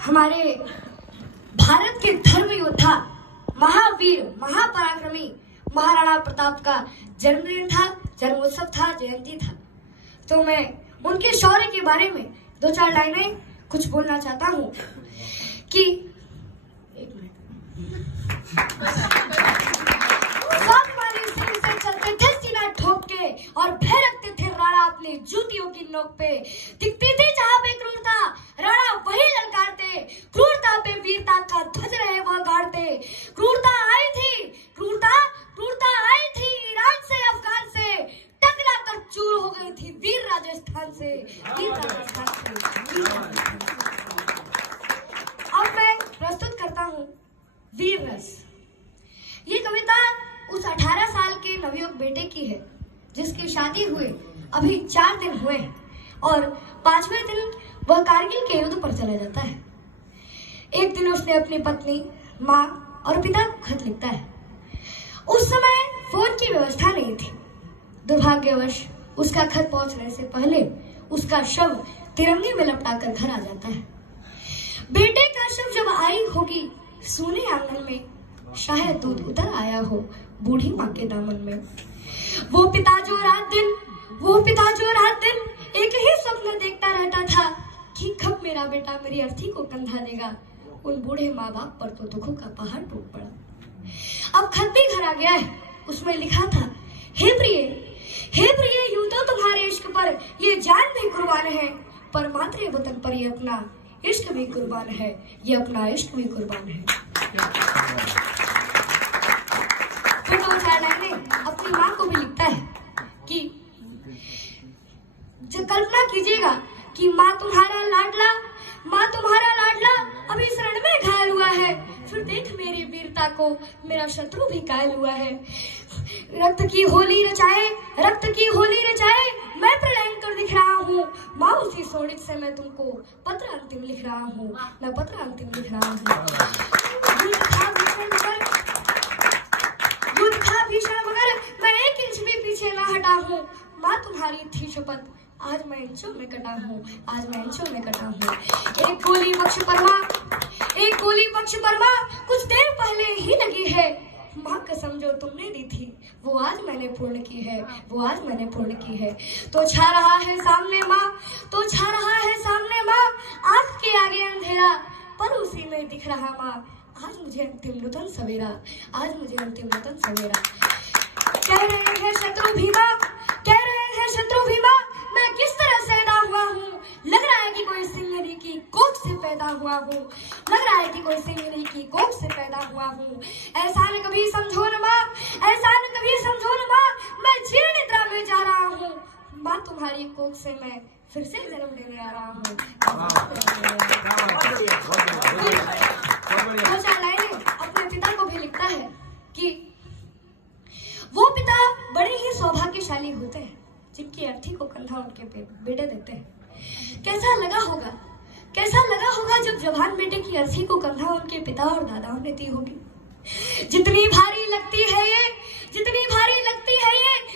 हमारे भारत के धर्म योद्धा, महावीर, महापराक्रमी महाराणा प्रताप का जन्मदिन था, जन्मोत्सव था, जयंती था। तो मैं उनके शौर्य के बारे में दो चार लाइनें कुछ बोलना चाहता हूँ कि एक मिनट। से चलते थे सीना ठोक के और भय रखते थे राणा अपनी जूतियों की नोक पे। दिखती थी जहाँ पे क्रूरता, राणा वही ललकारते, क्रूरता पे वीरता का ध्वज रहे वह गाड़ते। क्रूरता आई थी ईरान से, अफगान से, टकरा कर चूर हो गई थी वीर राजस्थान से। अब मैं प्रस्तुत करता हूँ वीर रस। ये कविता उस 18 साल के नवयुवक बेटे की है जिसकी शादी हुए अभी 4 दिन हुए हैं और 5वें दिन वह कारगिल के युद्ध पर चला जाता है। एक दिन उसने अपनी पत्नी, माँ और पिता को खत लिखता है। उस समय फोन की व्यवस्था नहीं थी। दुर्भाग्यवश उसका खत पहुंचने से पहले उसका शव तिरंगे में लपटाकर घर आ जाता है। बेटे का शव जब आई होगी सूने आंगन में, शायद दूध उतर आया हो बूढ़ी माँ के दामन में। वो पिता जो रात दिन एक ही स्वप्न देखता रहता था कि कब मेरा बेटा मेरी अर्थी को कंधा देगा। उन बूढ़े माँ बाप पर तो दुखों का पहाड़ टूट पड़ा। अब खत भी घर आ गया है। उसमें लिखा था, हे प्रिय, यूं तो तुम्हारे इश्क पर ये जान भी कुर्बान है, पर मातृ वतन पर ये अपना इश्क भी कुर्बान है, ये अपना इश्क भी कुर्बान है। फिर दो चार लाइनें अपनी माँ को भी लिखता है कि जो कल्पना कीजिएगा कि माँ तुम्हारा लाडला अभी शरण में घायल हुआ है, फिर देख मेरी वीरता को मेरा शत्रु भी घायल हुआ है। रक्त की होली रचाए मैं प्रलय कर दिख रहा हूँ। माँ उसी शोणित से मैं तुमको पत्र अंतिम लिख रहा हूँ। युद्ध था भीषण मगर मैं 1 इंच भी पीछे न हटा हूँ। माँ तुम्हारी थी शपथ, आज मैं इंचों में कटा हूँ। एक गोली बख्श परमा कुछ देर पहले ही लगी है। माँ कसम जो तुमने दी थी वो आज मैंने पूर्ण की है। तो छा रहा है सामने माँ, आँख के आगे अंधेरा, पर उसी में दिख रहा माँ, आज मुझे अंतिम नूतन सवेरा। कह रहे हैं शत्रु भीमा, मैं किस तरह से पैदा हुआ हूँ। लग रहा है कि कोई सिंहनी की कोख से पैदा हुआ हूँ। ऐसा न कभी समझो न माँ, मैं जीर्ण निद्रा में जा रहा हूँ। माँ तुम्हारी कोख से मैं फिर से जन्म लेने आ रहा हूँ। अपने पिता को भी लिखता है कि वो पिता बड़े ही सौभाग्यशाली होते हैं जिनकी अर्थी को कंधा उनके बेटे देते हैं। कैसा लगा होगा जब जवान बेटे की अर्थी को कंधा उनके पिता और दादाओं ने दी होगी। जितनी भारी लगती है ये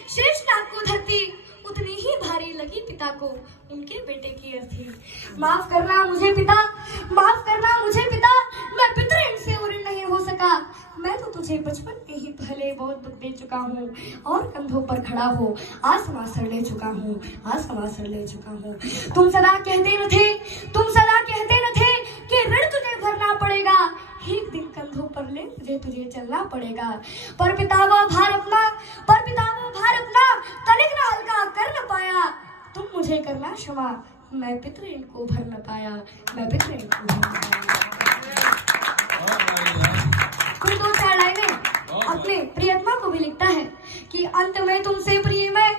शेषनाग को धरती, उतनी ही भारी लगी पिता को उनके बेटे की अर्थी। माफ करना मुझे पिता, मैं पितृ इनसे उऋण नहीं हो सका। मैं तो तुझे बचपन में ही पहले बहुत दुख दे चुका हूँ और कंधों पर खड़ा हो आसमां सर ले चुका हूँ। तुम सदा कहते न थे कि ऋण तुझे भरना पड़ेगा, एक दिन कंधों पर ले तुझे चलना पड़ेगा। पर पिता वो भार अपना तनिक न हल्का कर न पाया। तुम मुझे करना क्षमा, मैं पितृ इनको भर न पाया। फिर दो चार लाइनें अपने प्रियतमा को भी लिखता है कि अंत में तुमसे प्रिय मैं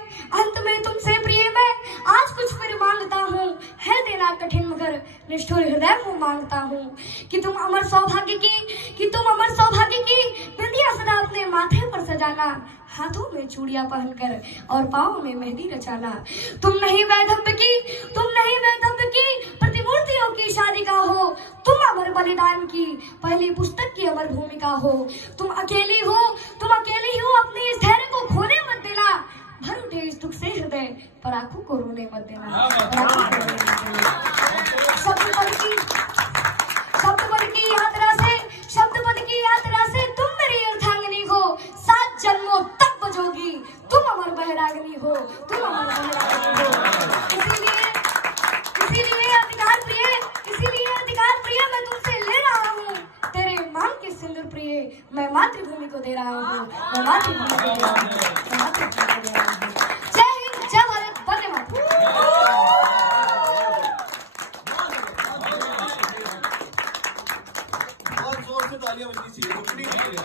आज कुछ फिर मांगता हूँ। है देना कठिन मगर निष्ठुर हृदय को मांगता हूँ कि तुम अमर सौभाग्य की बिंदिया सदा अपने माथे पर सजाना, हाथों में चूड़ियां पहनकर और पाँव में मेहंदी रचाना। तुम नहीं वैधव्य की प्रतिमूर्तियों की शादिका हो। तुम अमर बलिदान की पहली पुस्तक की अमर भूमिका हो। तुम अकेली हो अपने इस धैर्य को खोने मत देना। भर उठे इस दुख से हृदय, पर आंखों को रोने मत देना। तुम अमर होने वाली हो। इसीलिए अधिकार प्रिय मैं तुमसे ले रहा हूँ तेरे मांग के सिंदूर प्रिय, मैं मातृभूमि को दे रहा हूँ, मैं मातृभूमि को दे रहा हूँ, मैं मातृभूमि को दे रहा हूँ। जय हिंद, जय भारत, वंदे मातरम। बहुत जोर से तालियां बजनी चाहिए।